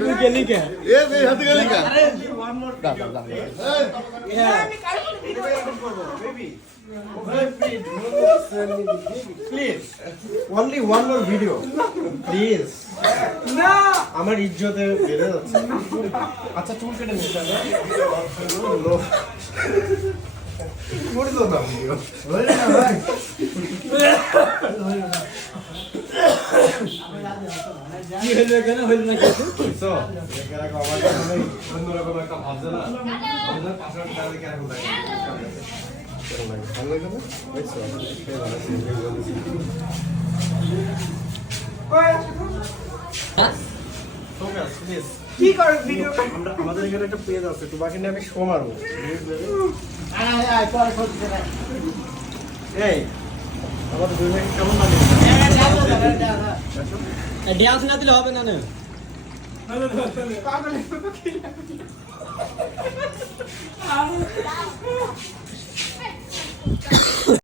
তুই গেলি কে এ এই হাতে গেলি কে আরে one more please only one more video please না আমার ইজ্জতে বেড়ে যাচ্ছে আচ্ছা চুল কেটে নিতে হবে করে দাও না ভিডিও হইল না ভাই কি হইল কেন হইল না কিছু তো এরা আমার জন্য অন্যরকম একটা ভাবছে না আমাদের পাসওয়ার্ড কার্ডে কি এখন লাগে ভালো লাগে না বুঝছো সেই ভালো প্লিজ কি করে ভিডিও আমরা আমাদের এখানে একটা পেজ আছে তোমাকে নিয়ে আমি শো মারবো আয় পরে খোঁজ দে এই আমাদের দুই ভাই কেমন লাগে ড্যান্স না দিলে হবে না না